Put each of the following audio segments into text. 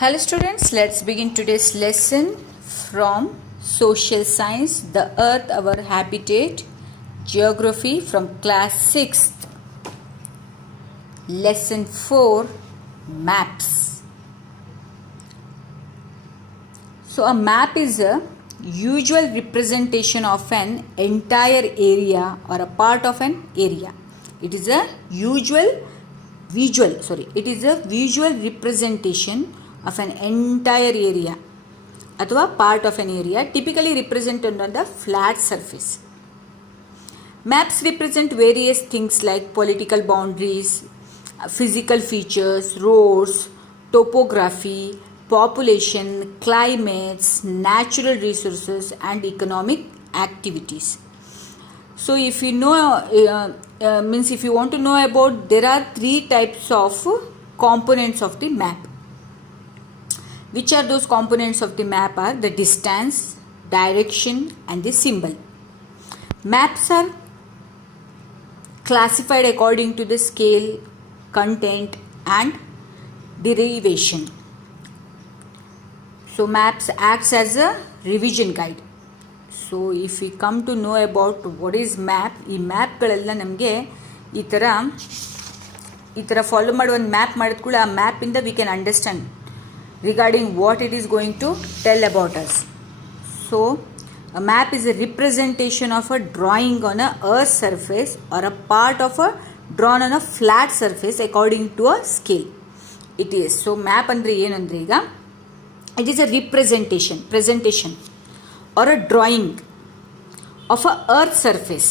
Hello students, let's begin today's lesson from Social Science, the Earth, our Habitat, Geography from class 6th. Lesson 4, Maps. So a map is a usual representation of an entire area or a part of an area. It is a visual representation of an entire area ಅಥವಾ part of an area typically represented on the flat surface. Maps represent various things like political boundaries, physical features, roads, topography, population, climates, natural resources and economic activities. So if you know if you want to know about, there are three types of components of the map. Which are those components of the map are the distance, direction and the symbol. Maps are classified according to the scale, content and derivation. So maps acts as a revision guide. So if we come to know about what is map, ಈ ಮ್ಯಾಪ್ಗಳೆಲ್ಲ ನಮಗೆ ಈ ಥರ follow ಮಾಡಿ ಒಂದು map ಮಾಡಿದ ಕೂಡ ಆ ಮ್ಯಾಪಿಂದ we can understand regarding what it is going to tell about us. So a map is a representation of a drawing on a earth surface or a part of a drawn on a flat surface according to a scale. It is. So map andre ಏನು ಅಂದರೆ ಈಗ it is a presentation or a drawing of a earth surface.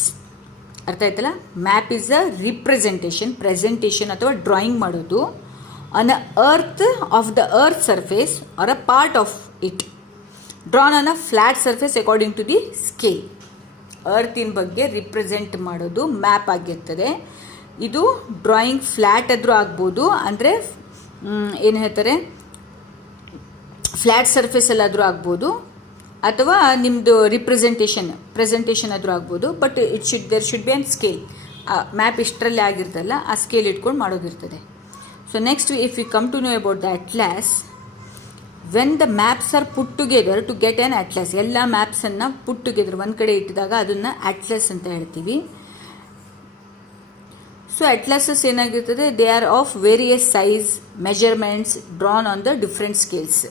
ಅರ್ಥ ಆಯ್ತಲ್ಲ? Map is a presentation ಅಥವಾ drawing ಮಾಡೋದು on a earth of the earth surface or a part of it drawn on a flat surface according to the scale. ಅರ್ತಿನ ಬಗ್ಗೆ represent ಮಾಡೋದು map ಆಗಿರ್ತದೆ. ಇದು drawing flat ಆದರೂ ಆಗ್ಬೋದು, ಅಂದರೆ ಏನು ಹೇಳ್ತಾರೆ ಫ್ಲ್ಯಾಟ್ ಸರ್ಫೇಸಲ್ಲಾದರೂ ಆಗ್ಬೋದು, ಅಥವಾ ನಿಮ್ಮದು ಪ್ರೆಸೆಂಟೇಷನ್ ಆದರೂ ಆಗ್ಬೋದು. But there should be on scale. Map ಇಷ್ಟರಲ್ಲೇ ಆಗಿರ್ತಲ್ಲ, ಆ ಸ್ಕೇಲ್ ಇಟ್ಕೊಂಡು ಮಾಡೋದಿರ್ತದೆ. So next, if we come to know about the atlas, when the maps are put together to get an atlas, ಎಲ್ಲ ಮ್ಯಾಪ್ಸನ್ನು ಪುಟ್ ಟುಗೆದರ್ ಒಂದು ಕಡೆ ಇಟ್ಟಿದಾಗ ಅದನ್ನು ಅಟ್ಲಸ್ ಅಂತ ಹೇಳ್ತೀವಿ. ಸೊ ಅಟ್ಲಾಸಸ್ ಏನಾಗಿರ್ತದೆ, they are of various size measurements drawn on the different scales.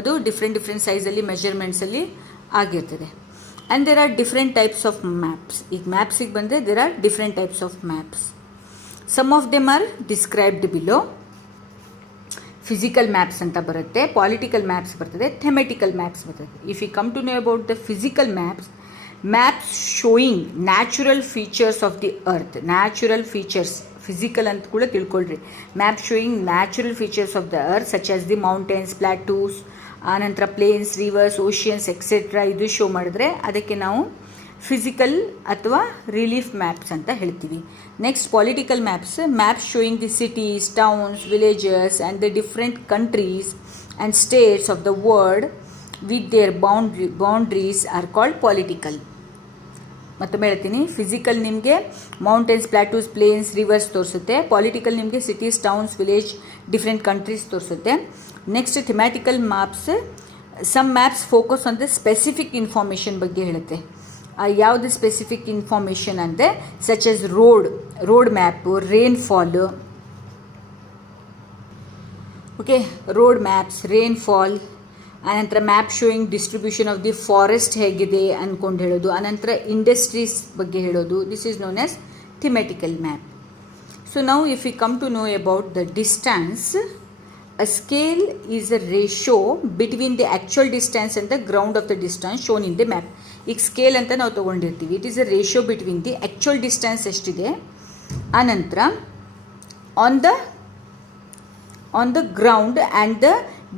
ಅದು different ಸೈಜಲ್ಲಿ ಮೆಜರ್ಮೆಂಟ್ಸಲ್ಲಿ ಆಗಿರ್ತದೆ. And there are different types of maps. ಈಗ ಮ್ಯಾಪ್ಸಿಗೆ ಬಂದರೆ there are different types of maps. Some of them are described below. Physical maps ಅಂತ ಬರುತ್ತೆ, political maps ಬರ್ತದೆ, ಥೆಮೆಟಿಕಲ್ ಮ್ಯಾಪ್ಸ್ ಬರ್ತದೆ. If you come to know about the physical maps showing natural features of the earth. Natural features physical ಅಂತ ಕೂಡ ತಿಳ್ಕೊಳ್ರಿ. Map showing natural features of the earth such as the mountains, plateaus, ಆನಂತರ plains, rivers, oceans etcetera. ಇದು show ಮಾಡಿದ್ರೆ ಅದಕ್ಕೆ ನಾವು physical ಅಥವಾ relief maps ಅಂತ ಹೇಳ್ತೀವಿ. Next political maps showing the cities, towns, villages and the different countries and states of the world with their boundaries are called political. ಮತ್ತೊಮ್ಮೆ ಹೇಳ್ತೀನಿ, physical ನಿಮಗೆ ಮೌಂಟೇನ್ಸ್, ಪ್ಲಾಟೂಸ್, ಪ್ಲೇನ್ಸ್, ರಿವರ್ಸ್ ತೋರಿಸುತ್ತೆ. Political ನಿಮಗೆ cities, towns, village, different countries ತೋರಿಸುತ್ತೆ. Next thematical some maps focus on the specific information ಬಗ್ಗೆ ಹೇಳುತ್ತೆ. ಯಾವುದು specific information ಅಂದರೆ such as road map, rainfall, okay, road maps, rainfall. ಆನಂತರ map showing distribution of the forest ಹೇಗಿದೆ ಅಂದ್ಕೊಂಡು ಹೇಳೋದು. ಆನಂತರ ಇಂಡಸ್ಟ್ರೀಸ್ ಬಗ್ಗೆ ಹೇಳೋದು. This is known as thematical map. So ನಾವು if you come to know about the distance, a scale is a ratio between the actual distance and the ground of the distance shown in the map. ಈಗ scale ಅಂತ ನಾವು ತೊಗೊಂಡಿರ್ತೀವಿ. It is a ratio between the actual distance ಎಷ್ಟಿದೆ, ಆನಂತರ on the ground and the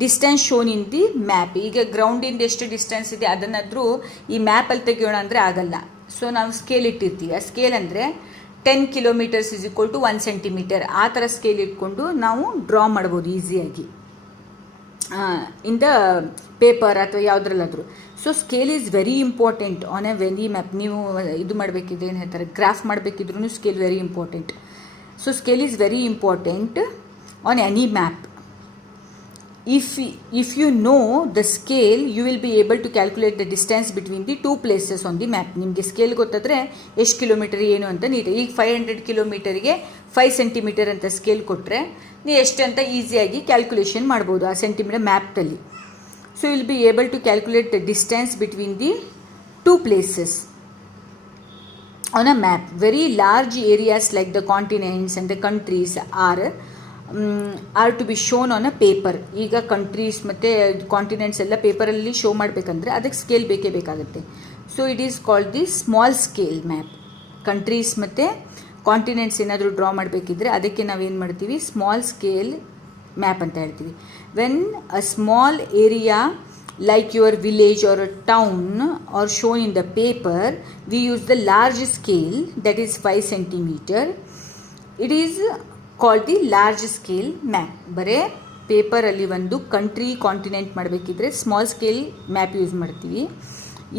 distance shown in the map. ಈಗ ಗ್ರೌಂಡಿಂದ ಎಷ್ಟು distance ಇದೆ ಅದನ್ನಾದರೂ ಈ ಮ್ಯಾಪಲ್ಲಿ ತೆಗೆಯೋಣ ಅಂದರೆ ಆಗಲ್ಲ. ಸೊ ನಾವು ಸ್ಕೇಲ್ ಇಟ್ಟಿರ್ತೀವಿ. ಆ ಸ್ಕೇಲ್ ಅಂದರೆ 10 kilometers is equal to 1 centimeter. ಆ ಥರ ಸ್ಕೇಲ್ ಇಟ್ಕೊಂಡು ನಾವು ಡ್ರಾ ಮಾಡ್ಬೋದು ಈಸಿಯಾಗಿ ಇನ್ ದ ಪೇಪರ್ ಅಥವಾ ಯಾವುದ್ರಲ್ಲಾದರೂ. So scale is very important on a very map. ನೀವು ಇದು ಮಾಡಬೇಕಿದ್ರೆ ಏನು ಹೇಳ್ತಾರೆ, ಗ್ರಾಫ್ ಮಾಡಬೇಕಿದ್ರೂ scale very important. So scale is very important on any map. if you know the scale you will be able to calculate the distance between the two places on the map. ನಿಮಗೆ scale ಗೊತ್ತಾದರೆ ಎಷ್ಟು kilometre ಏನು ಅಂತ ನೀಟಾಗಿ, ಈಗ 500 ಕಿಲೋಮೀಟರ್ಗೆ 5 centimetre ಅಂತ scale ಕೊಟ್ಟರೆ ನೀವು ಎಷ್ಟು ಅಂತ ಈಸಿಯಾಗಿ ಕ್ಯಾಲ್ಕುಲೇಷನ್ ಮಾಡ್ಬೋದು ಆ ಸೆಂಟಿಮೀಟರ್ ಮ್ಯಾಪ್ನಲ್ಲಿ. So will be able to calculate the distance between the two places on a map. Very large areas like the continents and the countries are to be shown on a paper. ಈಗ countries ಮತ್ತು continents ಎಲ್ಲ ಪೇಪರಲ್ಲಿ show ಮಾಡಬೇಕಂದ್ರೆ ಅದಕ್ಕೆ scale ಬೇಕೇ ಬೇಕಾಗುತ್ತೆ. So it is called the small scale map. Countries ಮತ್ತು continents ಏನಾದರೂ ಡ್ರಾ ಮಾಡಬೇಕಿದ್ರೆ ಅದಕ್ಕೆ ನಾವೇನು ಮಾಡ್ತೀವಿ, ಸ್ಮಾಲ್ ಸ್ಕೇಲ್ ಮ್ಯಾಪ್ ಅಂತ ಹೇಳ್ತೀವಿ. When a small area like your village or a town or shown in the paper, we use the large scale, that is 5 centimeter. It is called the large scale map. ಬರೇ ಪೇಪರಲ್ಲಿ ಒಂದು country continent ಮಾಡಬೇಕಿದ್ರೆ small scale map use ಮಾಡ್ತೀವಿ.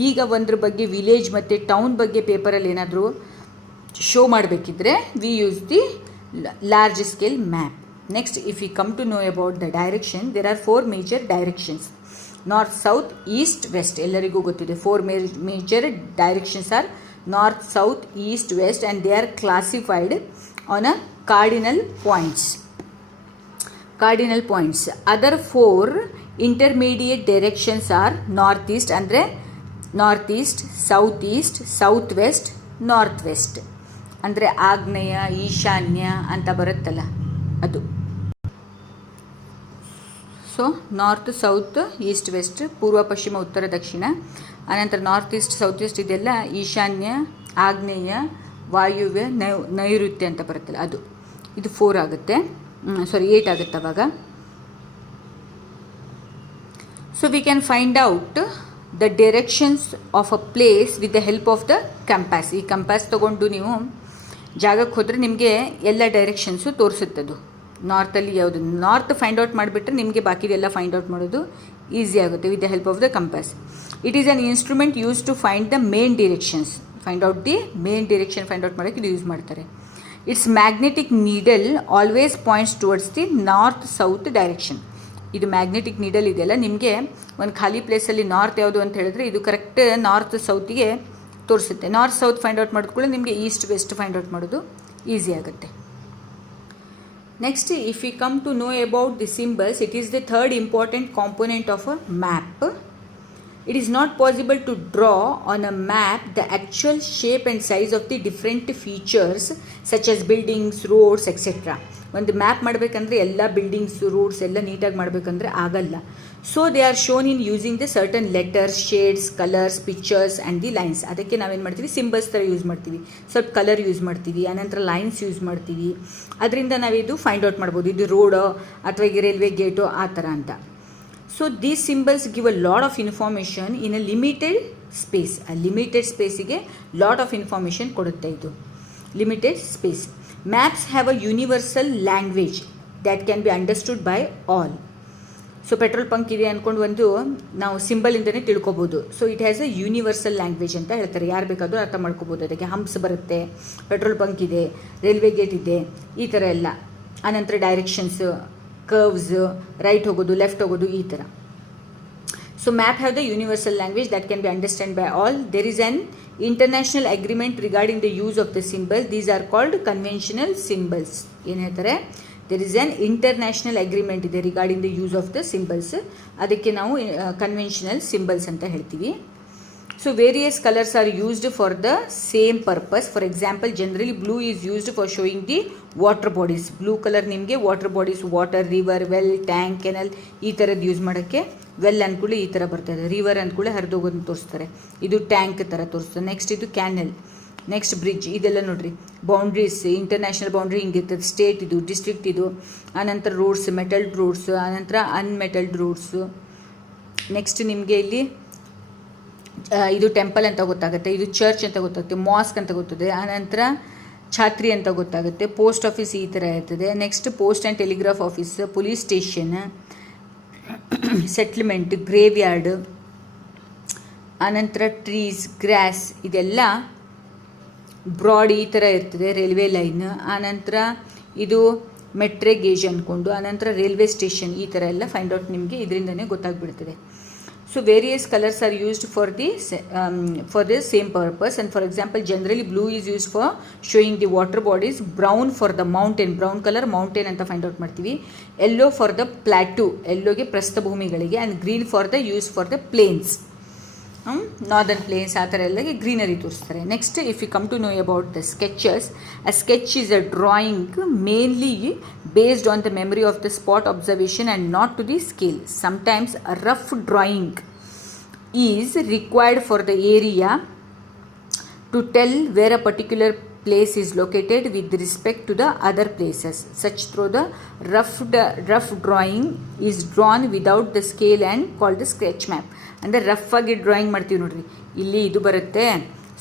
ಈಗ ಒಂದ್ರ ಬಗ್ಗೆ village ಮತ್ತು town ಬಗ್ಗೆ ಪೇಪರಲ್ಲಿ ಏನಾದರೂ ಶೋ ಮಾಡಬೇಕಿದ್ರೆ we use the large scale map. Next, if you come to know about the direction, there are 4 major directions: north, south, east, west. ಎಲ್ಲರಿಗೂ ಗೊತ್ತಿದೆ 4 major directions are north, south, east, west, and they are classified on a cardinal points. Other 4 intermediate directions are north east, ಅಂದರೆ north east, south west, north west, ಅಂದರೆ ಆಗ್ನೇಯ, ಈಶಾನ್ಯ ಅಂತ ಬರುತ್ತಲ್ಲ ಅದು. So north, south, east, West, ಪೂರ್ವ, ಪಶ್ಚಿಮ, ಉತ್ತರ, ದಕ್ಷಿಣ. ಆನಂತರ ನಾರ್ತ್ ಈಸ್ಟ್, ಸೌತ್ ಈಸ್ಟ್ ಇದೆಲ್ಲ ಈಶಾನ್ಯ, ಆಗ್ನೇಯ, ವಾಯುವ್ಯ, ನೈಋತ್ಯ ಅಂತ ಬರುತ್ತಲ್ಲ ಅದು. ಇದು 4 ಆಗುತ್ತೆ, 8 ಆಗುತ್ತೆ ಅವಾಗ. So we can find out the directions of a place with the help of the compass. ಈ ಕಂಪಾಸ್ ತೊಗೊಂಡು ನೀವು ಜಾಗಕ್ಕೆ ಹೋದರೆ ನಿಮಗೆ ಎಲ್ಲ ಡೈರೆಕ್ಷನ್ಸು ತೋರಿಸುತ್ತದು. ನಾರ್ತಲ್ಲಿ ಯಾವುದು ನಾರ್ತ್ ಫೈಂಡ್ ಔಟ್ ಮಾಡಿಬಿಟ್ರೆ ನಿಮಗೆ ಬಾಕಿದೆಲ್ಲ ಫೈಂಡ್ ಔಟ್ ಮಾಡೋದು ಈಸಿ ಆಗುತ್ತೆ with the help of the compass. It is an instrument use to find the main directions. Find out the main direction find out ಮಾಡೋಕ್ಕೆ ಇದು ಯೂಸ್ ಮಾಡ್ತಾರೆ. It's magnetic needle always points towards the north south direction. ಇದು magnetic needle ಇದೆಯಲ್ಲ, ನಿಮಗೆ ಒಂದು ಖಾಲಿ ಪ್ಲೇಸಲ್ಲಿ north ಯಾವುದು ಅಂತ ಹೇಳಿದ್ರೆ ಇದು ಕರೆಕ್ಟ್ ನಾರ್ತ್ ಸೌತಿಗೆ ತೋರಿಸುತ್ತೆ. ನಾರ್ತ್ ಸೌತ್ ಫೈಂಡ್ ಔಟ್ ಮಾಡಿದ್ಕೊಳ್ಳಿ ನಿಮಗೆ ಈಸ್ಟ್ ವೆಸ್ಟ್ ಫೈಂಡ್ ಔಟ್ ಮಾಡೋದು ಈಸಿ ಆಗುತ್ತೆ. Next, if we come to know about the symbols, it is the third important component of a map. It is not possible to draw on a map the actual shape and size of the different features such as buildings, roads, etc. ಒಂದು map ಮಾಡಬೇಕಂದ್ರೆ ಎಲ್ಲ buildings, roads ಎಲ್ಲ ನೀಟಾಗಿ ಮಾಡಬೇಕಂದ್ರೆ ಆಗಲ್ಲ. So they are shown in using the certain letters, shades, colours, pictures and the lines. ಅದಕ್ಕೆ ನಾವೇನು ಮಾಡ್ತೀವಿ, ಸಿಂಬಲ್ಸ್ ಥರ ಯೂಸ್ ಮಾಡ್ತೀವಿ, ಸ್ವಲ್ಪ ಕಲರ್ ಯೂಸ್ ಮಾಡ್ತೀವಿ, ಆನಂತರ ಲೈನ್ಸ್ ಯೂಸ್ ಮಾಡ್ತೀವಿ. ಅದರಿಂದ ನಾವಿದು ಫೈಂಡ್ ಔಟ್ ಮಾಡ್ಬೋದು, ಇದು ರೋಡೋ ಅಥವಾ ಈಗ ರೈಲ್ವೆ ಗೇಟೋ ಆ ಥರ ಅಂತ. So these symbols give a lot of information in a limited space. ಆ ಲಿಮಿಟೆಡ್ ಸ್ಪೇಸಿಗೆ ಲಾಟ್ ಆಫ್ ಇನ್ಫಾರ್ಮೇಷನ್ ಕೊಡುತ್ತೆ ಇದು limited space. Maps have a universal language that can be understood by all. So petrol bunk ಇದೆ ಅಂದ್ಕೊಂಡು ಒಂದು ನಾವು ಸಿಂಬಲಿಂದನೇ ತಿಳ್ಕೊಬೋದು. So it has a universal language ಅಂತ ಹೇಳ್ತಾರೆ, ಯಾರು ಬೇಕಾದರೂ ಅರ್ಥ ಮಾಡ್ಕೋಬೋದು. ಅದಕ್ಕೆ ಹಂಪ್ಸ್ ಬರುತ್ತೆ, ಪೆಟ್ರೋಲ್ ಬಂಕ್ ಇದೆ, ರೈಲ್ವೆ ಗೇಟ್ ಇದೆ, ಈ ಥರ ಎಲ್ಲ. ಆನಂತರ ಡೈರೆಕ್ಷನ್ಸ್, ಕರ್ವ್ಸ್, ರೈಟ್ ಹೋಗೋದು, ಲೆಫ್ಟ್ ಹೋಗೋದು, ಈ ಥರ. So map have the universal language that can be understood by all. There is an international agreement regarding the use of the symbol. These are called conventional symbols. ಏನು ಹೇಳ್ತಾರೆ, there is an international agreement ಇದೆ regarding the use of the symbols. ಅದಕ್ಕೆ ನಾವು conventional symbols ಅಂತ ಹೇಳ್ತೀವಿ. So various colors are used for the same purpose. For example, generally blue is used for showing the water bodies. Blue color ನಿಮಗೆ water bodies, water, river, well, tank, canal ಈ ಥರದ್ದು use ಮಾಡೋಕ್ಕೆ. Well ಅಂದ್ಕೊಳ್ಳಿ ಈ ಥರ ಬರ್ತದೆ, river ಅಂದ್ಕೊಳ್ಳಿ ಹರಿದೋಗೋದನ್ನ ತೋರಿಸ್ತಾರೆ, ಇದು ಟ್ಯಾಂಕ್ ಥರ ತೋರಿಸ್ತದೆ. ನೆಕ್ಸ್ಟ್ ಇದು ಕ್ಯಾನಲ್, ನೆಕ್ಸ್ಟ್ ಬ್ರಿಡ್ಜ್, ಇದೆಲ್ಲ ನೋಡ್ರಿ ಬೌಂಡ್ರೀಸ್, ಇಂಟರ್ನ್ಯಾಷನಲ್ ಬೌಂಡ್ರಿ ಹಿಂಗಿರ್ತದೆ, ಸ್ಟೇಟ್ ಇದು, ಡಿಸ್ಟ್ರಿಕ್ಟ್ ಇದು. ಆನಂತರ ರೋಡ್ಸ್, ಮೆಟಲ್ಡ್ ರೋಡ್ಸ್, ಆನಂತರ ಅನ್ಮೆಟಲ್ಡ್ ರೋಡ್ಸು. ನೆಕ್ಸ್ಟ್ ನಿಮಗೆ ಇಲ್ಲಿ ಇದು ಟೆಂಪಲ್ ಅಂತ ಗೊತ್ತಾಗುತ್ತೆ, ಇದು ಚರ್ಚ್ ಅಂತ ಗೊತ್ತಾಗುತ್ತೆ, ಮಾಸ್ಕ್ ಅಂತ ಗೊತ್ತದೆ, ಆನಂತರ ಛಾತ್ರಿ ಅಂತ ಗೊತ್ತಾಗುತ್ತೆ, ಪೋಸ್ಟ್ ಆಫೀಸ್ ಈ ಥರ ಇರ್ತದೆ. Next post and telegraph office, police station, settlement, grave yard, ಆನಂತರ ಟ್ರೀಸ್, ಗ್ರಾಸ್, ಇದೆಲ್ಲ ಬ್ರಾಡ್ ಈ ಥರ ಇರ್ತದೆ, ರೈಲ್ವೆ ಲೈನ್. ಆನಂತರ ಇದು ಮೆಟ್ರೆ ಗೇಜ್ ಅಂದ್ಕೊಂಡು, ಆನಂತರ ರೈಲ್ವೆ ಸ್ಟೇಷನ್, ಈ ಥರ ಎಲ್ಲ ಫೈಂಡ್ ಔಟ್ ನಿಮಗೆ ಇದರಿಂದನೇ ಗೊತ್ತಾಗ್ಬಿಡ್ತದೆ. So various colors are used for the same purpose, and for example generally blue is used for showing the water bodies, brown for the mountain, brown color mountain ಅಂತ find out ಮಾಡ್ತೀವಿ, yellow for the plateau, yellowಗೆ ಪ್ರಸ್ಥಭೂಮಿಗಳಿಗೆ, and green for the use for the plains, northern plains ಆ ಥರ ಎಲ್ಲ greenery ತೋರಿಸ್ತಾರೆ. Next if you come to know about the sketches, a sketch is a drawing mainly based on the memory of the spot observation and not to the scale. Sometimes a rough drawing is required for the area to tell where a particular place is located with respect to the other places. Such through the rough drawing is drawn without the scale and called the sketch map. ಅಂದರೆ rough ಆಗಿ drawing ಮಾಡ್ತೀವಿ ನೋಡ್ರಿ, ಇಲ್ಲಿ ಇದು ಬರುತ್ತೆ,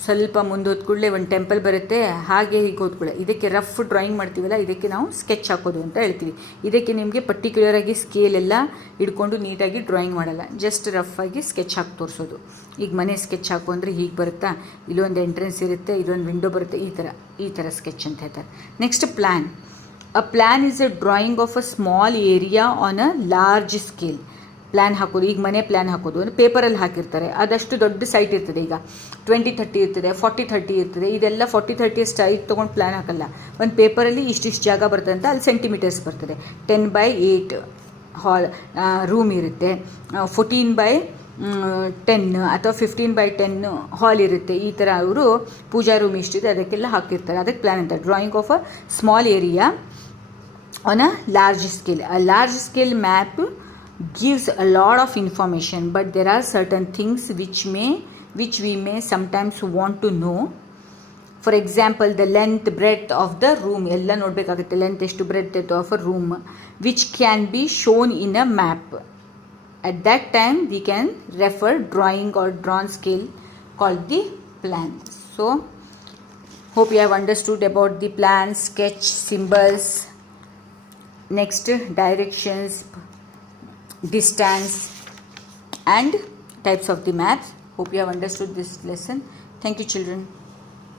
ಸ್ವಲ್ಪ ಮುಂದೆ ಹೋದ್ಕೊಳ್ಳೆ ಒಂದು ಟೆಂಪಲ್ ಬರುತ್ತೆ, ಹಾಗೆ ಹೀಗೆ ಹೋದ್ಕೊಳ್ಳೆ, ಇದಕ್ಕೆ ರಫ್ ಡ್ರಾಯಿಂಗ್ ಮಾಡ್ತೀವಲ್ಲ ಇದಕ್ಕೆ ನಾವು ಸ್ಕೆಚ್ ಹಾಕೋದು ಅಂತ ಹೇಳ್ತೀವಿ. ಇದಕ್ಕೆ ನಿಮಗೆ ಪರ್ಟಿಕ್ಯುಲರಾಗಿ ಸ್ಕೇಲ್ ಎಲ್ಲ ಹಿಡ್ಕೊಂಡು ನೀಟಾಗಿ ಡ್ರಾಯಿಂಗ್ ಮಾಡಲ್ಲ, ಜಸ್ಟ್ ರಫ್ ಆಗಿ ಸ್ಕೆಚ್ ಹಾಕಿ ತೋರಿಸೋದು. ಈಗ ಮನೆ ಸ್ಕೆಚ್ ಹಾಕು ಅಂದರೆ ಹೀಗೆ ಬರುತ್ತಾ, ಇಲ್ಲೊಂದು ಎಂಟ್ರೆನ್ಸ್ ಇರುತ್ತೆ, ಇದೊಂದು ವಿಂಡೋ ಬರುತ್ತೆ, ಈ ಥರ ಸ್ಕೆಚ್ ಅಂತ ಹೇಳ್ತಾರೆ. Next plan. A plan is a drawing of a small area on a large scale. Plan ಹಾಕೋದು, ಈಗ ಮನೆ ಪ್ಲ್ಯಾನ್ ಹಾಕೋದು ಅಂದರೆ ಪೇಪರಲ್ಲಿ ಹಾಕಿರ್ತಾರೆ, ಅದಷ್ಟು ದೊಡ್ಡ ಸೈಟ್ ಇರ್ತದೆ, ಈಗ 20-30 ಇರ್ತದೆ, 40-30 ಇರ್ತದೆ, ಇದೆಲ್ಲ 40-30 ಸೈಟ್ ತೊಗೊಂಡು ಪ್ಲ್ಯಾನ್ ಹಾಕಲ್ಲ, ಒಂದು ಪೇಪರಲ್ಲಿ ಇಷ್ಟಿಷ್ಟು ಜಾಗ ಬರ್ತದೆ ಅಂತ ಅಲ್ಲಿ ಸೆಂಟಿಮೀಟರ್ಸ್ ಬರ್ತದೆ. 10x8 ಹಾಲ್ ರೂಮ್ ಇರುತ್ತೆ, 14x10 ಅಥವಾ 15x10 ಹಾಲ್ ಇರುತ್ತೆ, ಈ ಥರ ಅವರು ಪೂಜಾ ರೂಮ್ ಇಷ್ಟಿದೆ ಅದಕ್ಕೆಲ್ಲ ಹಾಕಿರ್ತಾರೆ, ಅದಕ್ಕೆ ಪ್ಲ್ಯಾನ್ ಅಂತ. Drawing of a small area on a large scale. A large scale map gives a lot of information, but there are certain things which we may sometimes want to know. For example, the length, breadth of the room, ella nodbekagutte, length ಎಷ್ಟು, breadth of a room, which can be shown in a map. At that time we can refer drawing or drawn scale called the plan. So hope you have understood about the plan, sketch, symbols, next directions, distance and types of the maps. Hope you have understood this lesson. Thank you children.